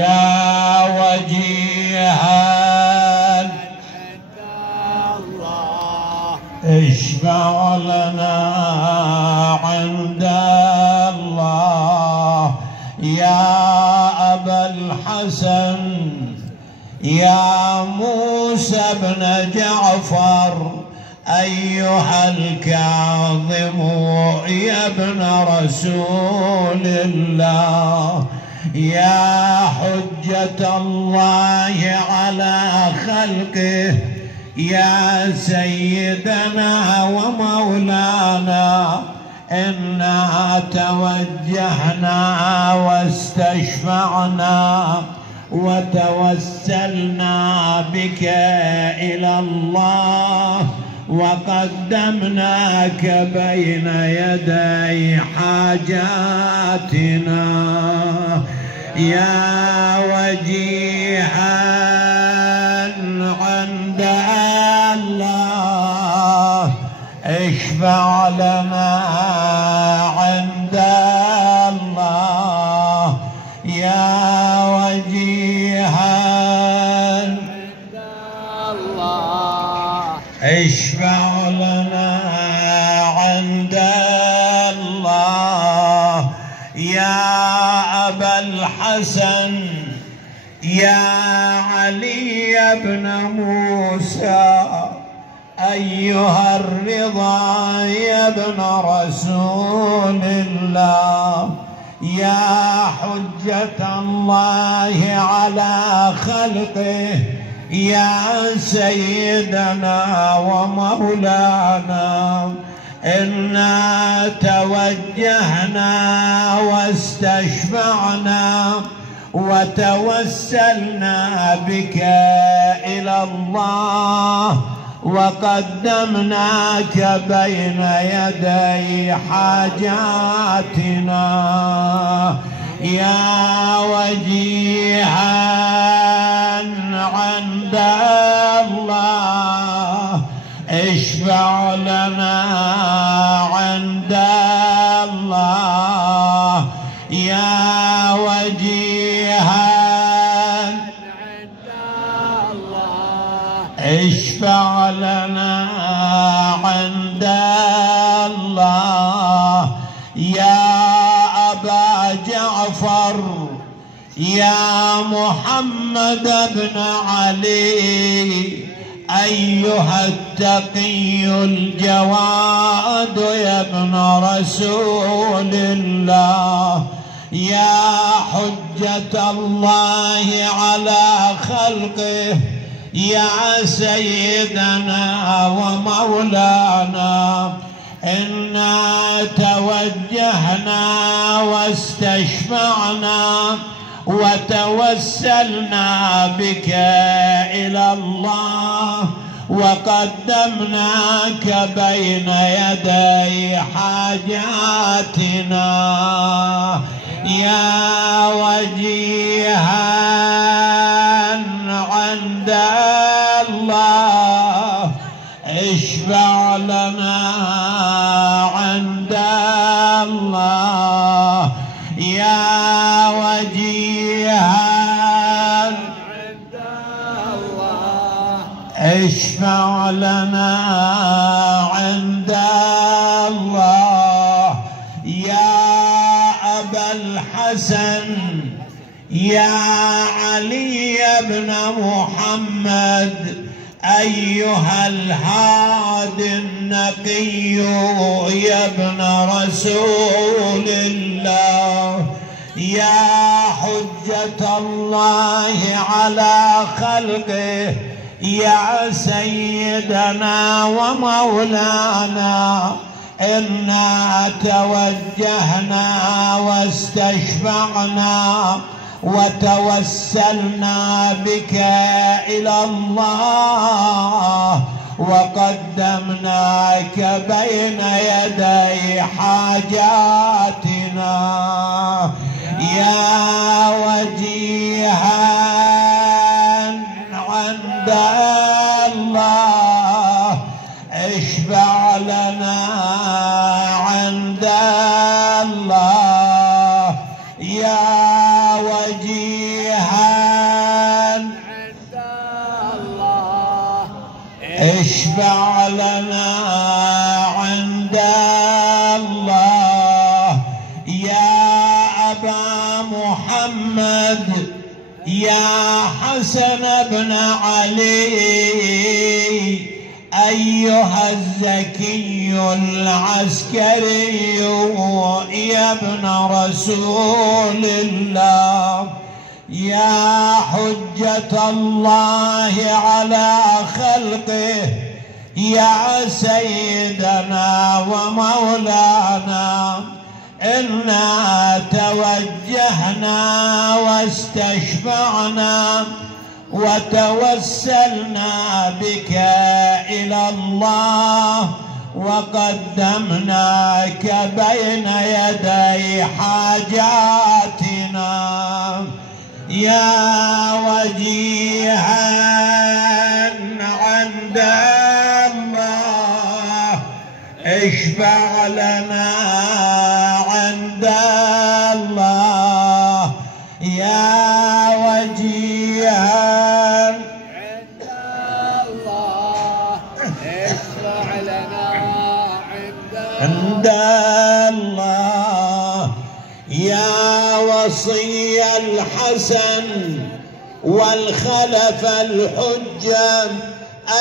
يا وجيها اشفع لنا عند الله يا أبا الحسن يا موسى بن جعفر أيها الكاظم يا ابن رسول الله يا حجة الله على خلقه يا سيدنا ومولانا إنا توجهنا واستشفعنا وتوسلنا بك إلى الله وقدمناك بين يدي حاجاتنا يا وجيها عند الله اشفع لنا عند الله يا وجيها عند الله اشفع لنا عند الله يا أبا الحسن يا علي بن موسى أيها الرضا يا ابن رسول الله يا حجة الله على خلقه يا سيدنا ومولانا إنا توجهنا واستشفعنا وتوسلنا بك إلى الله وقدمناك بين يدي حاجاتنا يا وجيها عند الله اشفع لنا عند الله يا وجيها عند الله اشفع لنا عند الله يا أبا جعفر يا محمد بن علي أيها التقي الجواد يا ابن رسول الله يا حجة الله على خلقه يا سيدنا ومولانا إنا توجهنا واستشفعنا وتوسلنا بك إلى الله وقدمناك بين يدي حاجاتنا يا وجيها عند الله اشفع لنا عند الله يا وجيها عند الله اشفع لنا عند الله يا أبا الحسن يا علي بن محمد أيها الهادي النقي يا ابن رسول الله يا حجة الله على خلقه يا سيدنا ومولانا إنا توجهنا واستشفعنا وتوسلنا بك إلى الله وقدمناك بين يدي حاجاتنا يا وجيها عند الله اشفع لنا عند الله يا وجيها أبا محمد يا حسن بن علي أيها الزكي العسكري يا ابن رسول الله يا حجة الله على خلقه يا سيدنا ومولانا إنا توجهنا واستشفعنا وتوسلنا بك إلى الله وقدمناك بين يدي حاجاتنا يا وجيها عند الله اشفع لنا عند الله يا وجيها عند الله اشفع لنا عند الله يا وصي الحسن والخلف الحجة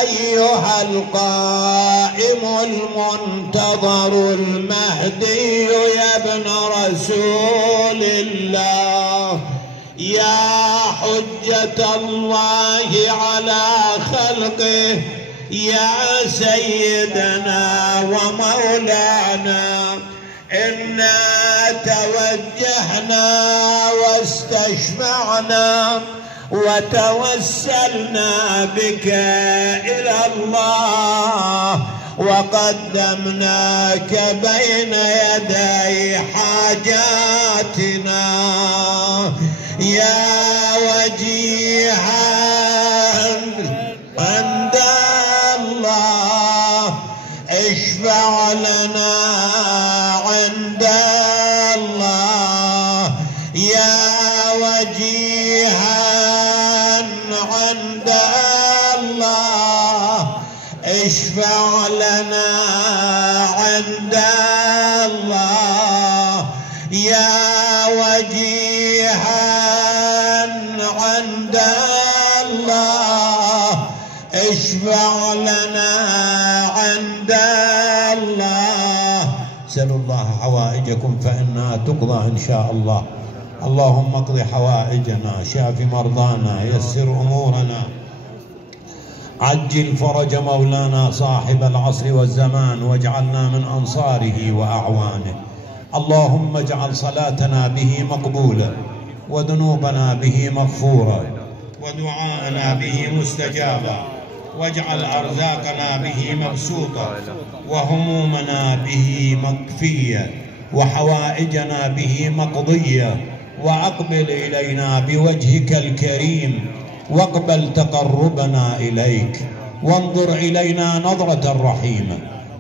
أيها القائم المنتظر المهدي يا ابن رسول الله يا حجة الله على خلقه يا سيدنا ومولانا إنا توجهنا واستشفعنا وتوسلنا بك إلى الله وقدمناك بين يدي حاجاتنا يا وجيها عند الله اشفع لنا عند الله يا وجيها عند الله اشفع لنا عند الله يا وجيها عند الله اشفع لنا عند الله. سلوا الله حوائجكم فإنها تقضى إن شاء الله. اللهم اقض حوائجنا، شاف مرضانا، يسر أمورنا، عجل فرج مولانا صاحب العصر والزمان، واجعلنا من أنصاره وأعوانه. اللهم اجعل صلاتنا به مقبولة، وذنوبنا به مغفورة، ودعاءنا به مستجابا، واجعل أرزاقنا به مبسوطة، وهمومنا به مكفية، وحوائجنا به مقضية. وأقبل إلينا بوجهك الكريم، واقبل تقربنا إليك، وانظر إلينا نظرة رحيمة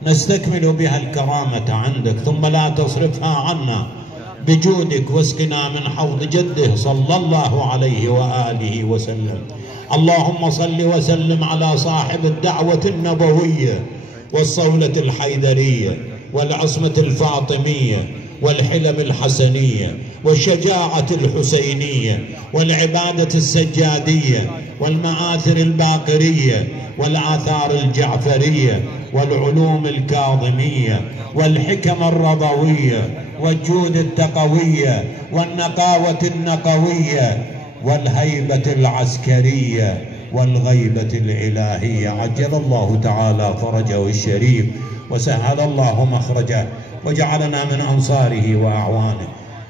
نستكمل بها الكرامة عندك، ثم لا تصرفها عنا بجودك، واسقنا من حوض جده صلى الله عليه وآله وسلم. اللهم صل وسلم على صاحب الدعوة النبوية والصولة الحيدرية والعصمة الفاطمية والحلم الحسنية والشجاعة الحسينية والعبادة السجادية والمآثر الباقرية والآثار الجعفرية والعلوم الكاظمية والحكم الرضوية والجود التقوية والنقاوة النقوية والهيبة العسكرية والغيبة الإلهية. عجل الله تعالى فرجه الشريف وسهل الله مخرجه وجعلنا من أنصاره وأعوانه.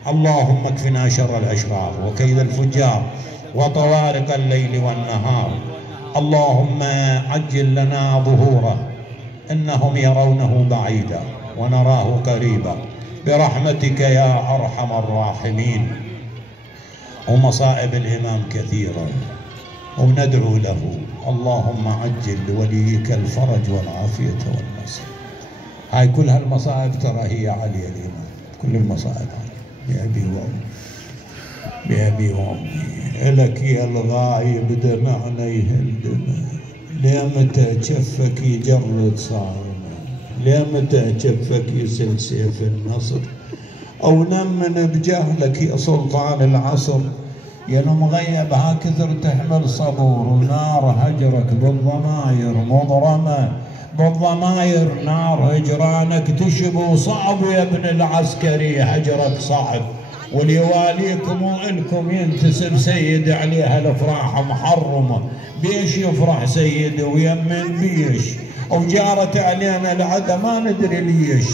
اللهم اكفنا شر الأشرار وكيد الفجار وطوارق الليل والنهار. اللهم عجل لنا ظهوره، إنهم يرونه بعيدا ونراه قريبا برحمتك يا أرحم الراحمين. ومصائب الإمام كثيرة وندعو له. اللهم عجل لوليك الفرج والعافية والنصر. هاي كل هالمصائب ترى هي علي الإمام، كل المصائب علي بأبي وأمي، بأبي وأمي. إلك يا الغايب دمعنيه الدمع، لمتى جفك يجرد صارمة، لمتى جفك يسل سيف النصر. أو نمن بجهلك يا سلطان العصر، يا مغيب ها كثر تحمل صبور، ونار هجرك بالضماير مضرمة، بالضماير نار هجرانك تشبو صعب يا ابن العسكري، هجرك صعب. وليواليكم وإلكم ينتسب سيد عليها الافراح محرمه، بيش يفرح سيدي ويمن بيش، وجارت علينا العدا ما ندري ليش،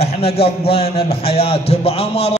احنا قضينا الحياه بعمر